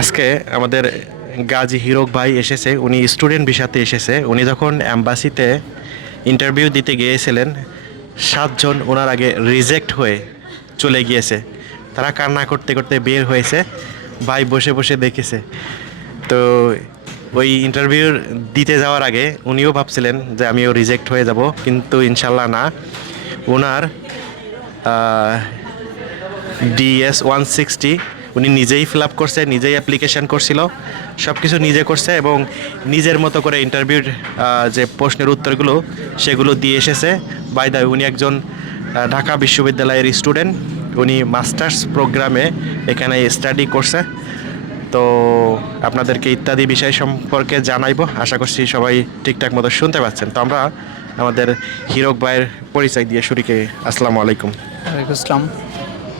আজকে আমাদের গাজী হিরক ভাই এসেছে, উনি স্টুডেন্ট ভিসাতে এসেছে। উনি যখন অ্যাম্বাসিতে ইন্টারভিউ দিতে গিয়েছিলেন, সাতজন ওনার আগে রিজেক্ট হয়ে চলে গিয়েছে। তারা কান্না করতে করতে বের হয়েছে, ভাই বসে বসে দেখেছে। তো ওই ইন্টারভিউ দিতে যাওয়ার আগে উনিও ভাবছিলেন যে আমিও রিজেক্ট হয়ে যাব, কিন্তু ইনশাল্লাহ না। ওনার ডিএস ওয়ান সিক্সটি উনি নিজেই ফিল আপ করছে, নিজেই অ্যাপ্লিকেশন করছিল সব কিছু নিজে করছে এবং নিজের মতো করে ইন্টারভিউর যে প্রশ্নের উত্তরগুলো সেগুলো দিয়ে এসেছে। বাই দা উনি একজন ঢাকা বিশ্ববিদ্যালয়ের স্টুডেন্ট উনি মাস্টার্স প্রোগ্রামে এখানে স্টাডি করছে। তো আপনাদেরকে ইত্যাদি বিষয় সম্পর্কে জানাইবো। আশা করছি সবাই ঠিকঠাক মতো শুনতে পাচ্ছেন। তো আমরা আমাদের হিরক ভাইয়ের পরিচয় দিয়ে শুরুকে আসসালামু আলাইকুম। ওয়ালাইকুম আসসালাম।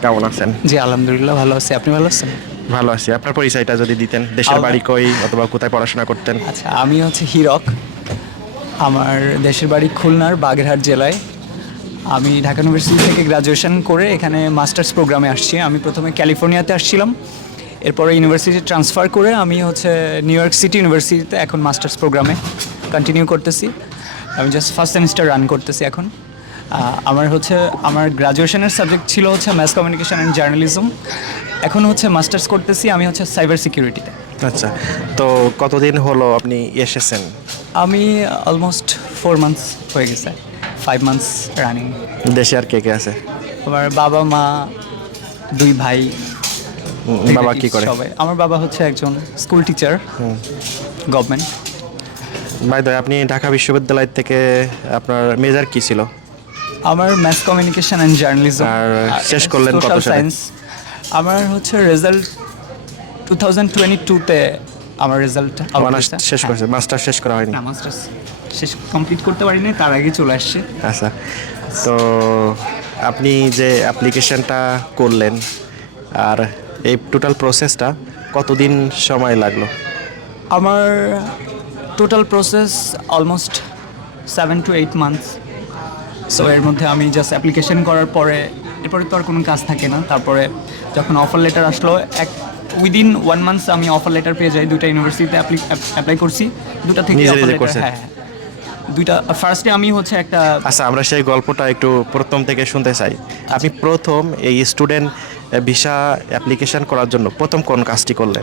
কেমন আছেন? জি আলহামদুলিল্লাহ ভালো আছি। আপনি ভালো আছেন? ভালো আছি। আপনার পরিচয়টা যদি দিতেন দেশের বাড়ি কই অথবা কোথায় পড়াশোনা করতেন? আচ্ছা আমি হচ্ছে হিরক। আমার দেশের বাড়ি খুলনার বাগেরহাট জেলায়। আমি ঢাকা ইউনিভার্সিটি থেকে গ্রাজুয়েশন করে এখানে মাস্টার্স প্রোগ্রামে আসছি। আমি প্রথমে ক্যালিফোর্নিয়াতে আসছিলাম। এরপরে ইউনিভার্সিটি ট্রান্সফার করে আমি হচ্ছে নিউ ইয়র্ক সিটি ইউনিভার্সিটিতে এখন মাস্টার্স প্রোগ্রামে কন্টিনিউ করতেছি। আমি জাস্ট ফার্স্ট সেমিস্টার রান করতেছি এখন। আমার হচ্ছে আমার গ্রাজুয়েশনের সাবজেক্ট ছিল হচ্ছে ম্যাস কমিউনিকেশন অ্যান্ড জার্নালিজম এখন হচ্ছে মাস্টার্স করতেছি আমি হচ্ছে সাইবার সিকিউরিটিতে আচ্ছা তো কতদিন হলো আপনি এসেছেন? আমি অলমোস্ট ফোর মান্থস হয়ে গেছে ফাইভ মান্থস রানিং দেশে আর কে কে আছে? আমার বাবা মা দুই ভাই বাবা কি করে? সবাই। আমার বাবা হচ্ছে একজন স্কুল টিচার গভর্নমেন্ট ভাই দয় আপনি ঢাকা বিশ্ববিদ্যালয় থেকে আপনার মেজার কি ছিল? আমার ম্যাথ কমিউনিকেশন অ্যান্ড জার্নালিজম আর শেষ করলেন কত সালে? সায়েন্স আমার হচ্ছে রেজাল্ট টু থাউজেন্ড টোয়েন্টি টুতে আমার রেজাল্ট অনার্স শেষ করেছে মাস্টার শেষ করা হয়নি। না মাস্টার্স শেষ কমপ্লিট করতে পারিনি তার আগে চলে আসছে। আচ্ছা তো আপনি যে অ্যাপ্লিকেশনটা করলেন আর এই টোটাল প্রসেসটা কতদিন সময় লাগল? আমার total process almost seven to eight months so এর মধ্যে আমি জাস্ট অ্যাপ্লিকেশন করার পরে এরপরে তো আর কোনো কাজ থাকে না। তারপরে যখন অফার লেটার আসলো এক উইদিন ওয়ান মান্থস আমি অফার লেটার পেয়ে যাই দুটা ইউনিভার্সিটিতে অ্যাপ্লাই করছি। দুটা থেকে letter- করছেন? হ্যাঁ হ্যাঁ। দুইটা ফার্স্টে আমি হচ্ছে একটা আচ্ছা আমরা সেই গল্পটা একটু প্রথম থেকে শুনতে চাই। আপনি প্রথম এই স্টুডেন্ট ভিসা অ্যাপ্লিকেশন করার জন্য প্রথম কোন কাজটি করলেন?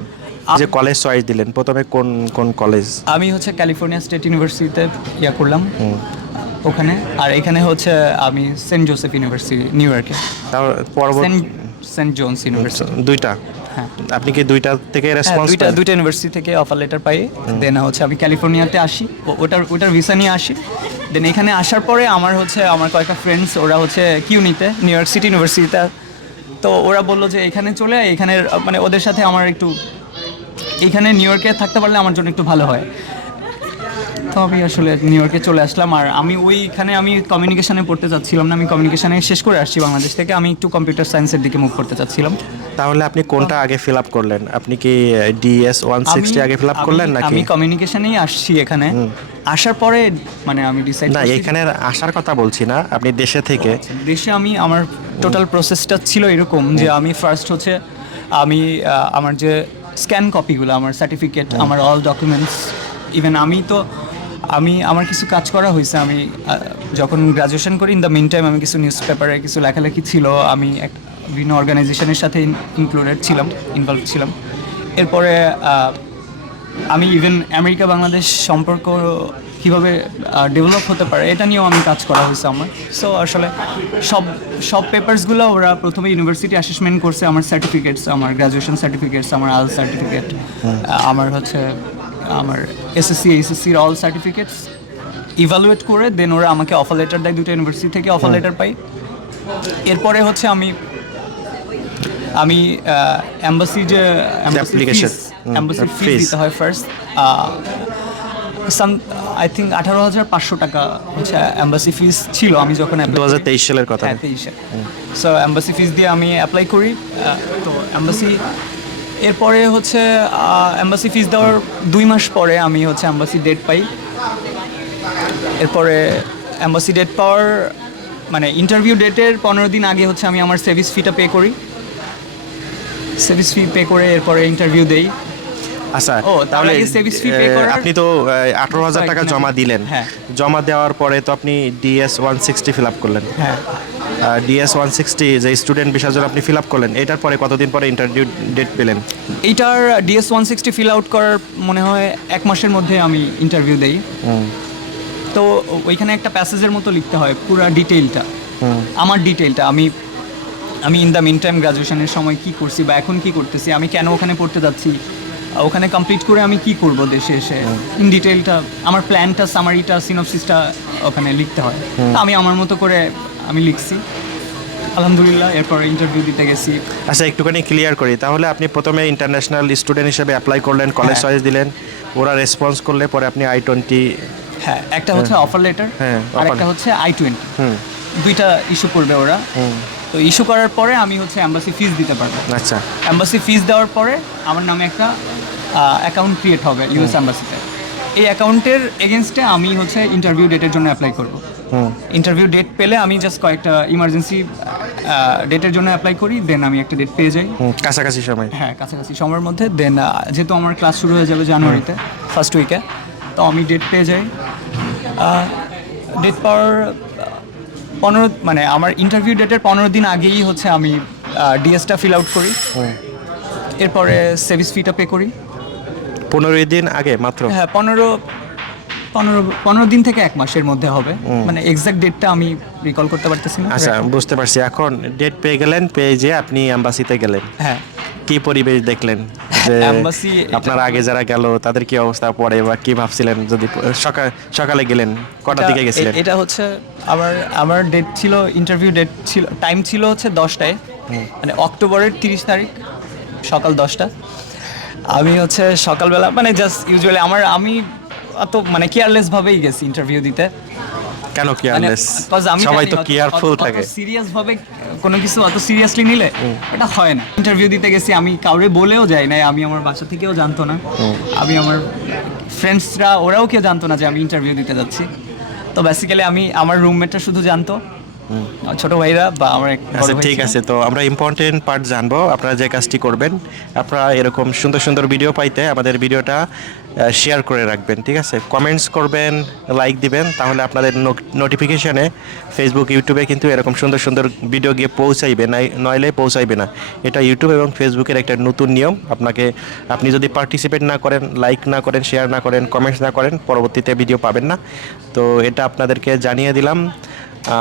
যে কলেজ চয়েস দিলেন প্রথমে কোন কোন কলেজ আমি হচ্ছে ক্যালিফোর্নিয়া স্টেট ইউনিভার্সিটিতে ইয়া করলাম। ওখানে। আর এখানে হচ্ছে আমি সেন্ট জোসেফ ইউনিভার্সিটি নিউ ইয়র্কে তার পরবর্তী সেন্ট জোনস ইউনিভার্সিটি দুইটা। হ্যাঁ। আপনি কি দুইটা থেকে হ্যাঁ রেসপন্স দুইটা দুইটা ইউনিভার্সিটি থেকে অফার লেটার পাই। দেন হচ্ছে আমি ক্যালিফোর্নিয়াতে আসি। ওটার ওটার ভিসা নিয়ে আসি। দেন এখানে আসার পরে আমার হচ্ছে আমার কয়েকটা ফ্রেন্ডস ওরা হচ্ছে কিউনিতে নিউ ইয়র্ক সিটি ইউনিভার্সিটিতে তো ওরা বলল যে এখানে চলে আয়। এখানের মানে ওদের সাথে আমার একটু এখানে নিউ ইয়র্কে থাকতে পারলে আমার জন্য একটু ভালো হয়। তো আমি আসলে নিউ ইয়র্কে চলে আসলাম। আর আমি ওইখানে আমি কমিউনিকেশনে পড়তে চাচ্ছিলাম না আমি কমিউনিকেশনে শেষ করে আসছি বাংলাদেশ থেকে। আমি একটু কম্পিউটার সায়েন্সের দিকে মুভ করতে চাচ্ছিলাম। তাহলে আপনি কোনটা আগে ফিল আপ করলেন? আপনি কি ডিএস ওয়ান সিক্সটি আগে ফিল আপ করলেন নাকি? আমি কমিউনিকেশনেই আসছি এখানে। আসার পরে মানে আমি ডিসাইড না এখানে আসার কথা বলছি না। আপনি দেশে থেকে দেশে আমি আমার টোটাল প্রসেসটা ছিল এরকম যে আমি ফার্স্ট হচ্ছে আমি আমার যে স্ক্যান কপিগুলো আমার সার্টিফিকেট আমার অল ডকুমেন্টস ইভেন আমি তো আমি আমার কিছু কাজ করা হয়েছে আমি যখন গ্রাজুয়েশন করি ইন দ্য মিন টাইম আমি কিছু নিউজ পেপারে কিছু লেখালেখি ছিল আমি এক বিভিন্ন অর্গানাইজেশনের সাথে ইনক্লুডেড ছিলাম ইনভলভ ছিলাম। এরপরে আমি ইভেন আমেরিকা বাংলাদেশ সম্পর্ক কীভাবে ডেভেলপ হতে পারে এটা নিয়েও আমি কাজ করা হয়েছে আমার। সো আসলে সব সব পেপারসগুলো ওরা প্রথমে ইউনিভার্সিটি অ্যাসেসমেন্ট করছে আমার সার্টিফিকেটস আমার গ্রাজুয়েশন সার্টিফিকেটস আমার আল সার্টিফিকেট আমার হচ্ছে আমার এসএসসি এইচএসসির অল সার্টিফিকেটস ইভালুয়েট করে দেন ওরা আমাকে অফার লেটার দেয় দুটো ইউনিভার্সিটি থেকে অফার লেটার পাই। এরপরে হচ্ছে আমি আমি অ্যাম্বাসি যে হুম, ফি দিতে হয় ফার্স্ট সাম আই থিঙ্ক আঠারো হাজার পাঁচশো টাকা হচ্ছে অ্যাম্বাসি ফিস ছিল আমি যখন দু হাজার তেইশ সালের কথা। হ্যাঁ তেইশে সো অ্যাম্বাসি ফিস দিয়ে আমি অ্যাপ্লাই করি তো অ্যাম্বাসি এরপরে হচ্ছে অ্যাম্বাসি ফিস দেওয়ার দুই মাস পরে আমি হচ্ছে অ্যাম্বাসি ডেট পাই। এরপরে অ্যাম্বাসি ডেট পাওয়ার মানে ইন্টারভিউ ডেটের পনেরো দিন আগে হচ্ছে আমি আমার সার্ভিস ফিটা পে করি। সার্ভিস ফি পে করে এরপরে ইন্টারভিউ দেই। আচ্ছা ও, তাহলে fee pay করার- আপনি তো আঠারো হাজার টাকা জমা দিলেন। হ্যাঁ। জমা দেওয়ার পরে তো আপনি DS one sixty fill up করলেন। হ্যাঁ। ডিএস ওয়ান সিক্সটি যে স্টুডেন্ট বিষয় জন্য আপনি ফিল আপ করলেন এটার পরে কতদিন পরে ইন্টারভিউ ডেট পেলেন? এইটার DS one sixty fill out করার মনে হয় এক মাসের মধ্যে আমি ইন্টারভিউ দেই। তো ওইখানে একটা প্যাসেজের মতো লিখতে হয় পুরো ডিটেইলটা আমার ডিটেইলটা আমি আমি ইন দ্য মিন টাইম গ্রাজুয়েশনের সময় কি করছি বা এখন কি করতেছি আমি কেন ওখানে পড়তে যাচ্ছি ওখানে কমপ্লিট করে আমি কি করব দেশে এসে ইন ডিটেইলটা আমার প্ল্যানটা সামারিটা সিনপসিসটা ওখানে লিখতে হয়। তো আমি আমার মতো করে আমি লিখছি। আলহামদুলিল্লাহ এরপর ইন্টারভিউ দিতে গেছি। আচ্ছা একটুখানি ক্লিয়ার করি। তাহলে আপনি প্রথমে ইন্টারন্যাশনাল স্টুডেন্ট হিসেবে অ্যাপ্লাই করলেন কলেজ হ্যাঁ। চয়েস দিলেন। ওরা রেসপন্স করলে পরে আপনি আই টোয়েন্টি হ্যাঁ একটা হচ্ছে অফার লেটার হ্যাঁ, আর একটা হচ্ছে আই টোয়েন্টি হুম। দুইটা ইস্যু করবে ওরা। তো ইস্যু করার পরে আমি হচ্ছে অ্যাম্বাসি ফিস দিতে পারব। আচ্ছা। অ্যাম্বাসি ফিস দেওয়ার পরে আমার নামে একটা অ্যাকাউন্ট ক্রিয়েট হবে ইউএস অ্যাম্বাসিতে এই অ্যাকাউন্টের এগেনস্টে আমি হচ্ছে ইন্টারভিউ ডেটের জন্য অ্যাপ্লাই করব। ইন্টারভিউ ডেট পেলে আমি জাস্ট কয়েকটা ইমার্জেন্সি ডেটের জন্য অ্যাপ্লাই করি দেন আমি একটা ডেট পেয়ে যাই। কাছাকাছি সময়। হ্যাঁ কাছাকাছি সময়ের মধ্যে দেন যেহেতু আমার ক্লাস শুরু হয়ে যাবে জানুয়ারিতে ফার্স্ট উইকে তো আমি ডেট পেয়ে যাই। ডেট পাওয়ার পনেরো মানে আমার ইন্টারভিউ ডেটের পনেরো দিন আগেই হচ্ছে আমি ডিএসটা ফিল আউট করি। এরপরে সেভিস ফিটা পে করি। পনেরোই দিন আগে মাত্র? হ্যাঁ পনেরো পনেরো পনেরো দিন থেকে এক মাসের মধ্যে হবে। মানে এক্সাক্ট ডেটটা আমি রিকল করতে পারতেছি না। আচ্ছা বুঝতে পারছি। এখন ডেট পেয়ে গেলেন পেয়ে যে আপনি অ্যাম্বাসিতে গেলেন। হ্যাঁ। কি পরিবেশ দেখলেন? যে আপনার আগে যারা গেল তাদের কি অবস্থা পড়ে বা কি ভাবছিলেন? যদি সকাল সকালে গেলেন কটার দিকে গেছিলেন? এটা হচ্ছে আমার আমার ডেট ছিল ইন্টারভিউ ডেট ছিল টাইম ছিল হচ্ছে দশটায়। মানে অক্টোবরের তিরিশ তারিখ সকাল দশটা। আমি হচ্ছে সকালবেলা মানে জাস্ট ইউজুয়ালি আমার আমি অত মানে কেয়ারলেস ভাবেই গেছি ইন্টারভিউ দিতে। কেন মানে কেয়ারলেস আমি সবাই তো কেয়ারফুল থাকে। সিরিয়াস ভাবে কোনো কিছু অত সিরিয়াসলি নিলে এটা হয় না। ইন্টারভিউ দিতে গেছি আমি কাউরে বলেও যাই নাই আমি আমার বাসা থেকেও জানতো না। আমি আমার ফ্রেন্ডসরা ওরাও কেউ জানতো না যে আমি ইন্টারভিউ দিতে যাচ্ছি। তো বেসিক্যালি আমি আমার রুমমেটটা শুধু জানতো। ছোট ভাইরা বা আমার আচ্ছা ঠিক আছে তো আমরা ইম্পর্টেন্ট পার্ট জানব। আপনারা যে কাজটি করবেন আপনারা এরকম সুন্দর সুন্দর ভিডিও পাইতে আমাদের ভিডিওটা শেয়ার করে রাখবেন ঠিক আছে? কমেন্টস করবেন লাইক দিবেন তাহলে আপনাদের নোটিফিকেশনে ফেসবুক ইউটিউবে কিন্তু এরকম সুন্দর সুন্দর ভিডিও গিয়ে পৌঁছাইবে নাই নইলে পৌঁছাইবে না। এটা ইউটিউব এবং ফেসবুকের একটা নতুন নিয়ম। আপনাকে আপনি যদি পার্টিসিপেট না করেন লাইক না করেন শেয়ার না করেন কমেন্টস না করেন পরবর্তীতে ভিডিও পাবেন না। তো এটা আপনাদেরকে জানিয়ে দিলাম।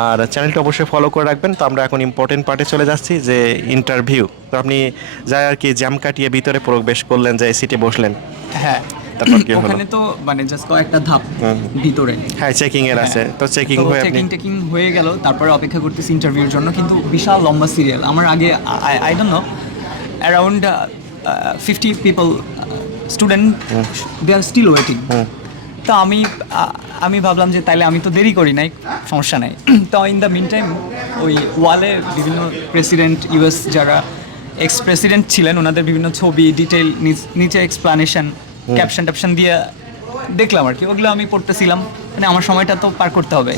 আর চ্যানেলটা অবশ্যই ফলো করে রাখবেন। তো আমরা এখন ইম্পর্টেন্ট পার্টে চলে যাচ্ছি যে ইন্টারভিউ তো আপনি যাই আর কি জ্যাম কাটিয়ে ভিতরে প্রবেশ করলেন যে সিটে বসলেন। হ্যাঁ। তারপর কি হলো? ওখানে তো মানে জাস্ট কয়েকটা ধাপ ভিতরে। হ্যাঁ চেকিং এর আছে। তো চেকিং হয়ে আপনি চেকিং টেকিং হয়ে গেল তারপরে অপেক্ষা করতেছি ইন্টারভিউর জন্য কিন্তু বিশাল লম্বা সিরিয়াল আমার আগে I don't know around fifty people student they are still waiting তো আমি আমি ভাবলাম যে তাইলে আমি তো দেরি করি নাই সমস্যা নাই। তো ইন দ্য মিন টাইম ওই ওয়ালে বিভিন্ন প্রেসিডেন্ট ইউএস যারা এক্স প্রেসিডেন্ট ছিলেন ওনাদের বিভিন্ন ছবি ডিটেল নিচে এক্সপ্লানেশন ক্যাপশন ট্যাপশন দিয়ে দেখলাম আর কি। ওগুলো আমি পড়তেছিলাম মানে আমার সময়টা তো পার করতে হবে।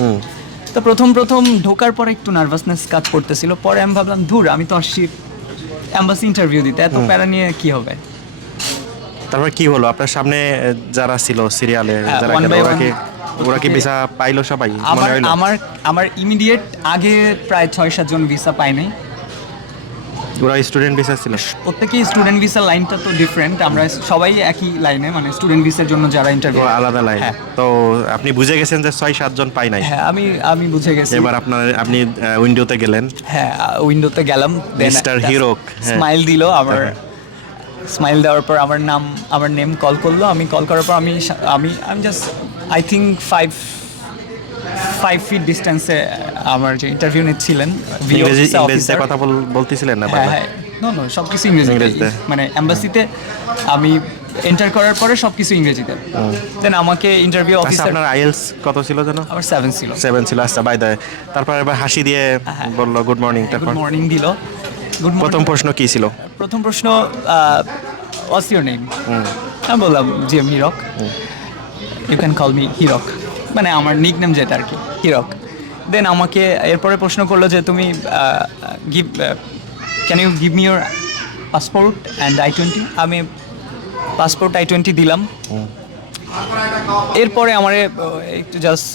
তো প্রথম প্রথম ঢোকার পরে একটু নার্ভাসনেস কাজ করতেছিল পরে আমি ভাবলাম ধুর আমি তো আসছি অ্যাম্বাসি ইন্টারভিউ দিতে এত প্যারা নিয়ে কি হবে? তারপর কি হলো? আপনার সামনে যারা ছিল সিরিয়ালে হ্যাঁ, যারা ওরা কি ওরা কি ভিসা পাইলো সবাই? আমার আমার আমার ইমিডিয়েট আগে প্রায় ছয় সাতজন ভিসা পাই নাই। ওরা স্টুডেন্ট ভিসা ছিল? প্রত্যেকেই স্টুডেন্ট ভিসার লাইনটা তো ডিফারেন্ট আমরা সবাই একই লাইনে মানে স্টুডেন্ট ভিসার জন্য যারা ইন্টারভিউ আলাদা লাইন হ্যাঁ। তো আপনি বুঝে গেছেন যে ছয় সাতজন পাই নাই? হ্যাঁ আমি আমি বুঝে গেছি। এবার আপনার আপনি উইন্ডোতে গেলেন? হ্যাঁ উইন্ডোতে গেলাম. Hirok, হ্যাঁ। স্মাইল দিল আমার। স্মাইল দেওয়ার পর আমার নাম আমার নেম কল করল। আমি কল করার পর আমি আমি আমি just I think five five feet ডিস্টেন্সে আমার যে ইন্টারভিউ নিচ্ছিলেন। কথা বলতেছিলেন না হ্যাঁ? হ্যাঁ। নো নো সব কিছু ইংরেজিতে। মানে অ্যাম্বাসিতে আমি এন্টার করার পরে সব কিছু ইংরেজিতে দেন আমাকে ইন্টারভিউ আচ্ছা অফিসার আপনার আইএলস কত ছিল জানো আমার সেভেন ছিল। সেভেন ছিল আচ্ছা বাই দ্য তারপর এবার হাসি দিয়ে বলল গুড মর্নিং গুড মর্নিং দিল। গুড প্রথম প্রশ্ন কি ছিল? প্রথম প্রশ্ন ওয়াটস ইউর নেম আমি বললাম G M Hirak you can call me Hirak মানে আমার নিক নেম যেটা আর কি হিরক দেন আমাকে এরপরে প্রশ্ন করল যে তুমি give can you give me your passport and I twenty আমি পাসপোর্ট আই টোয়েন্টি দিলাম। এরপরে আমার একটু just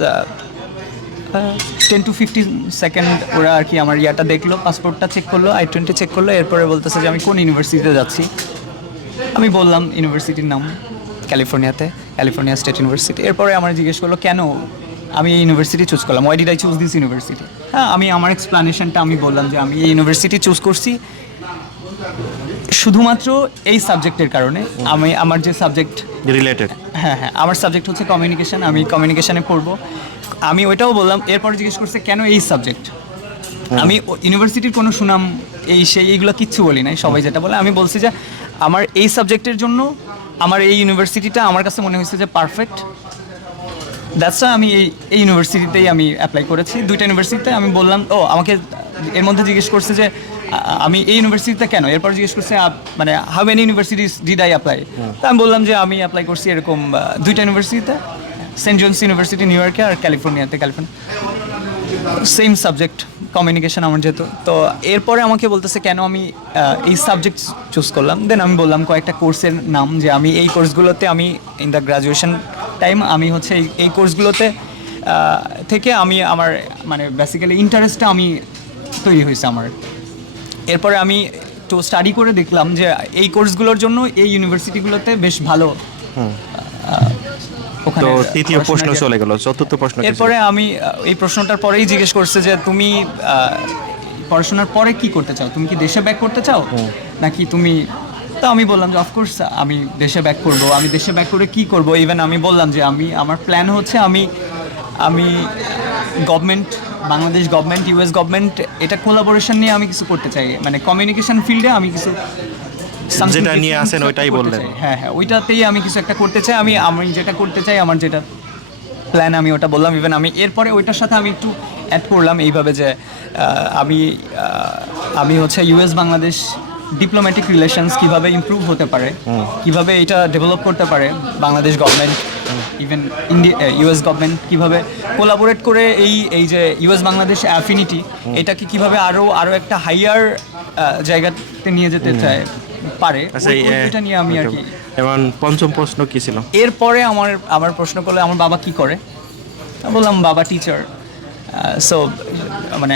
ten to fifty second ওরা আর কি আমার ইয়াটা দেখল পাসপোর্টটা চেক করল আই টোয়েন্টি চেক করল, এরপরে বলতেছে যে আমি কোন ইউনিভার্সিটিতে যাচ্ছি। আমি বললাম ইউনিভার্সিটির নাম ক্যালিফোর্নিয়াতে, ক্যালিফোর্নিয়া স্টেট ইউনিভার্সিটি। এরপরে আমার জিজ্ঞেস করল, কেন? আমি এই ইউনিভার্সিটি চুজ করলাম। Why did I choose this university হ্যাঁ আমি আমার এক্সপ্লানেশনটা আমি বললাম যে আমি এই ইউনিভার্সিটি চুজ করছি। শুধুমাত্র এই সাবজেক্টের কারণে আমি আমার যে সাবজেক্ট রিলেটেড হ্যাঁ হ্যাঁ আমার সাবজেক্ট হচ্ছে কমিউনিকেশন আমি কমিউনিকেশনে পড়ব। আমি ওইটাও বললাম এরপরে জিজ্ঞেস করছে কেন এই সাবজেক্ট আমি ইউনিভার্সিটির কোনো সুনাম এই সেই এইগুলো কিচ্ছু বলি নাই সবাই যেটা বলে। আমি বলছি যে আমার এই সাবজেক্টের জন্য আমার এই ইউনিভার্সিটিটা আমার কাছে মনে হয়েছে যে পারফেক্ট দ্যাটস আমি এই এই ইউনিভার্সিটিতেই আমি অ্যাপ্লাই করেছি। দুইটা ইউনিভার্সিটিতে আমি বললাম ও আমাকে এর মধ্যে জিজ্ঞেস করছে যে আমি এই ইউনিভার্সিটিতে কেন? এরপর জিজ্ঞেস করছে মানে how many universities did I apply তা আমি বললাম যে, আমি অ্যাপ্লাই করছি এরকম দুইটা ইউনিভার্সিটিতে সেন্ট জোন্স ইউনিভার্সিটি নিউ ইয়র্কে আর ক্যালিফোর্নিয়াতে ক্যালিফোর্নিয়া সেম সাবজেক্ট কমিউনিকেশন আমার যেহেতু। তো এরপরে আমাকে বলতেছে, কেন আমি এই সাবজেক্ট চুজ করলাম? দেন আমি বললাম, কয়েকটা কোর্সের নাম যে, আমি এই কোর্সগুলোতে আমি ইন দ্য গ্রাজুয়েশন টাইম আমি হচ্ছে এই- এই কোর্সগুলোতে থেকে আমি আমার মানে বেসিক্যালি ইন্টারেস্টটা আমি তৈরি হয়েছে আমার। এরপরে আমি তো স্টাডি করে দেখলাম যে এই কোর্সগুলোর জন্য এই ইউনিভার্সিটিগুলোতে বেশ ভালো তো তৃতীয় প্রশ্ন চলে গেল চতুর্থ প্রশ্ন এরপরে আমি এই প্রশ্নটার পরেই জিজ্ঞেস করছে যে তুমি পড়াশোনার পরে কি করতে চাও? তুমি কি দেশে ব্যাক করতে চাও? নাকি তুমি তো আমি বললাম যে অফকোর্স আমি দেশে ব্যাক করব। আমি দেশে ব্যাক করে কি করব? ইভেন আমি বললাম যে আমি আমার প্ল্যান হচ্ছে আমি আমি government Bangladesh government US government এটা কোলাবোরেশন নিয়ে আমি কিছু করতে চাই। মানে কমিউনিকেশন ফিল্ডে আমি কিছু যেটা নিয়ে আসেন ওইটাই বললেন। হ্যাঁ হ্যাঁ ওইটাতেই আমি কিছু একটা করতে চাই। আমি আমি যেটা করতে চাই আমার যেটা প্ল্যান আমি ওটা বললাম। ইভেন আমি এরপরে ওইটার সাথে আমি একটু অ্যাড করলাম এইভাবে যে আমি আমি হচ্ছে ইউএস বাংলাদেশ ডিপ্লোম্যাটিক রিলেশনস কীভাবে ইমপ্রুভ হতে পারে কীভাবে এটা ডেভেলপ করতে পারে Bangladesh government even India US government কীভাবে কোলাবোরেট করে এই এই যে ইউএস বাংলাদেশ অ্যাফিনিটি এটাকে কীভাবে আরও আরও একটা হাইয়ার জায়গাতে নিয়ে যেতে চায় পারে? আচ্ছা ওইটা নিয়ে আমি আর কি এবং পঞ্চম প্রশ্ন কি ছিল? এরপরে আমার আমার প্রশ্ন করলে আমার বাবা কি করে? বললাম বাবা টিচার সো মানে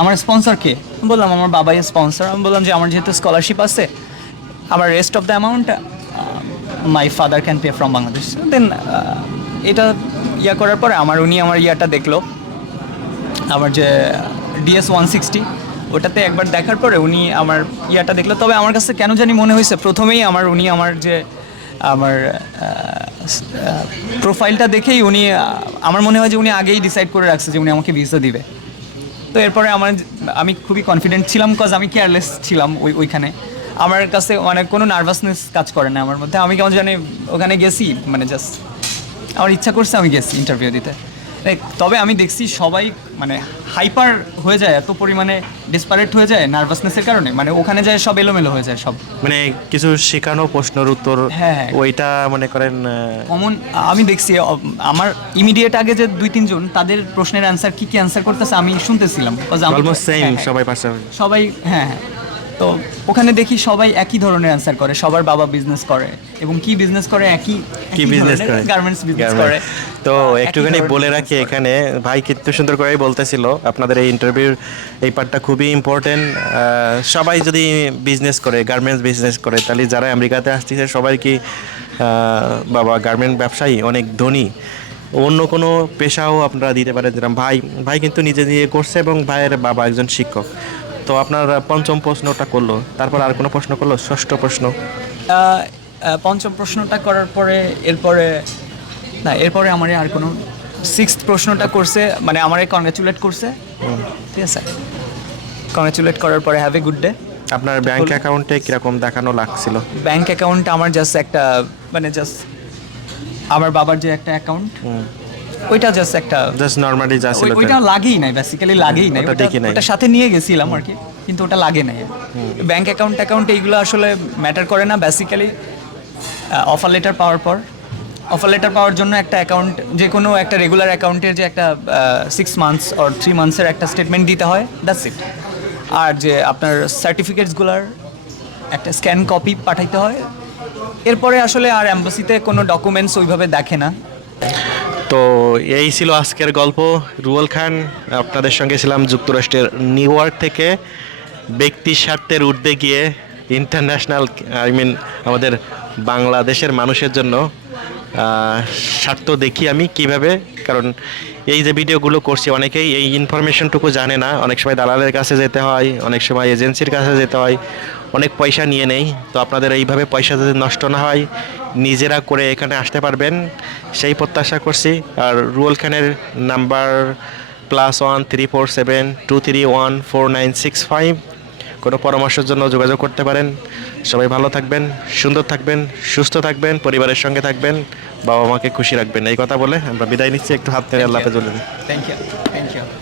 আমার স্পন্সর কে? বললাম আমার বাবাই স্পন্সর আমি বললাম যে আমার যেহেতু স্কলারশিপ আছে আমার rest of the amount my father can pay from Bangladesh then এটা ইয়া করার পরে আমার, উনি আমার ইয়াটা দেখল। আমার যে ডিএস ওয়ান সিক্সটি ওটাতে একবার দেখার পরে উনি আমার ইয়াটা দেখল। তবে আমার কাছে কেন জানি মনে হয়েছে, প্রথমেই আমার, উনি আমার যে, আমার প্রোফাইলটা দেখেই উনি আমার মনে হয় যে উনি আগেই ডিসাইড করে রাখছে যে উনি আমাকে ভিসা দিবে। তো এরপরে আমার, আমি খুবই কনফিডেন্ট ছিলাম কজ আমি কেয়ারলেস ছিলাম ওই, ওইখানে। আমার কাছে মানে কোনো নার্ভাসনেস কাজ করে না আমার মধ্যে। আমি কেমন জানি ওখানে গেছি মানে জাস্ট আমার ইচ্ছা করছে আমি গেছি ইন্টারভিউ দিতে। তবে আমি দেখছি সবাই মানে হাইপার হয়ে যায় এত পরিমাণে ডিসপারেট হয়ে যায় নার্ভাসনেসের কারণে। মানে ওখানে যায় সব এলোমেলো হয়ে যায় সব। মানে কিছু শেখানো প্রশ্নের উত্তর হ্যাঁ, হ্যাঁ। ওইটা মনে করেন কমন আমি দেখছি আমার ইমিডিয়েট আগে যে দুই তিনজন তাদের প্রশ্নের অ্যান্সার কি কি অ্যান্সার করতেছে আমি শুনতেছিলাম। অলমোস্ট সেম হ্যাঁ, হ্যাঁ। সবাই সবাই হ্যাঁ হ্যাঁ। তো ওখানে দেখি সবাই একই ধরনের অ্যান্সার করে সবার বাবা বিজনেস করে এবং কি বিজনেস করে একই কি বিজনেস করে? গার্মেন্টস বিজনেস করে। তো একটুখানি বলে রাখি এখানে ভাই কিন্তু সুন্দর করেই বলতেছিল আপনাদের এই ইন্টারভিউর এই পার্টটা খুবই ইম্পর্টেন্ট সবাই যদি বিজনেস করে গার্মেন্টস বিজনেস করে তাহলে যারা আমেরিকাতে আসতেছে সবাই কি বাবা গার্মেন্ট ব্যবসায়ী অনেক ধনী। অন্য কোনো পেশাও আপনারা দিতে পারেন যেরকম ভাই ভাই কিন্তু নিজে নিজে করছে এবং ভাইয়ের বাবা একজন শিক্ষক। তো আপনার পঞ্চম প্রশ্নটা করল তারপর আর কোনো প্রশ্ন করল? ষষ্ঠ প্রশ্ন। পঞ্চম প্রশ্নটা করার পরে এরপরে না এরপরে আমার আর কোনো সিক্স প্রশ্নটা করছে মানে আমারে কংগ্রাচুলেট করছে। ঠিক আছে? কংগ্রাচুলেট করার পরে হ্যাভ এ গুড ডে আপনার ব্যাংক অ্যাকাউন্টে কীরকম দেখানো লাগছিল? ব্যাংক অ্যাকাউন্ট আমার জাস্ট একটা মানে জাস্ট আমার বাবার যে একটা অ্যাকাউন্ট ওইটা জাস্ট একটা জাস্ট নর্মালি যা ছিল ওইটা লাগেই নাই বেসিক্যালি লাগেই নাই। ওটা সাথে নিয়ে গেছিলাম আর কি কিন্তু ওটা লাগে নাই। ব্যাংক অ্যাকাউন্ট অ্যাকাউন্ট এইগুলো আসলে ম্যাটার করে না বেসিক্যালি অফার লেটার পাওয়ার পর। অফার লেটার পাওয়ার জন্য একটা অ্যাকাউন্ট যে কোনো একটা রেগুলার অ্যাকাউন্টের যে একটা সিক্স মান্থস অর থ্রি মান্থসের একটা স্টেটমেন্ট দিতে হয় দ্যাটস ইট আর যে আপনার সার্টিফিকেটসগুলার একটা স্ক্যান কপি পাঠাইতে হয়। এরপরে আসলে আর অ্যাম্বাসিতে কোনো ডকুমেন্টস ওইভাবে দেখে না। তো এই ছিল আজকের গল্প। রুয়েল খান, আপনাদের সঙ্গে ছিলাম যুক্তরাষ্ট্রের নিউ ইয়র্ক থেকে। ব্যক্তি স্বার্থের ঊর্ধ্বে গিয়ে ইন্টারন্যাশনাল আই মিন আমাদের বাংলাদেশের মানুষের জন্য স্বার্থ দেখি আমি কীভাবে, কারণ এই যে ভিডিওগুলো করছি, অনেকেই এই ইনফরমেশনটুকু জানে না। অনেক সময় দালালের কাছে যেতে হয়, অনেক সময় এজেন্সির কাছে যেতে হয়। অনেক পয়সা নিয়ে নেই, তো আপনাদের এইভাবে পয়সা যদি নষ্ট না হয়, নিজেরা করে এখানে আসতে পারবেন। সেই প্রত্যাশা করছি। আর রুয়েল খানের number plus one three four seven two three one four nine six five কোনো পরামর্শের জন্য যোগাযোগ করতে পারেন। সবাই ভালো থাকবেন সুন্দর থাকবেন সুস্থ থাকবেন পরিবারের সঙ্গে থাকবেন বাবা মাকে খুশি রাখবেন। এই কথা বলে আমরা বিদায় নিচ্ছি। একটু হাত ধরে আল্লাহ হাফেজ থ্যাংক ইউ থ্যাংক ইউ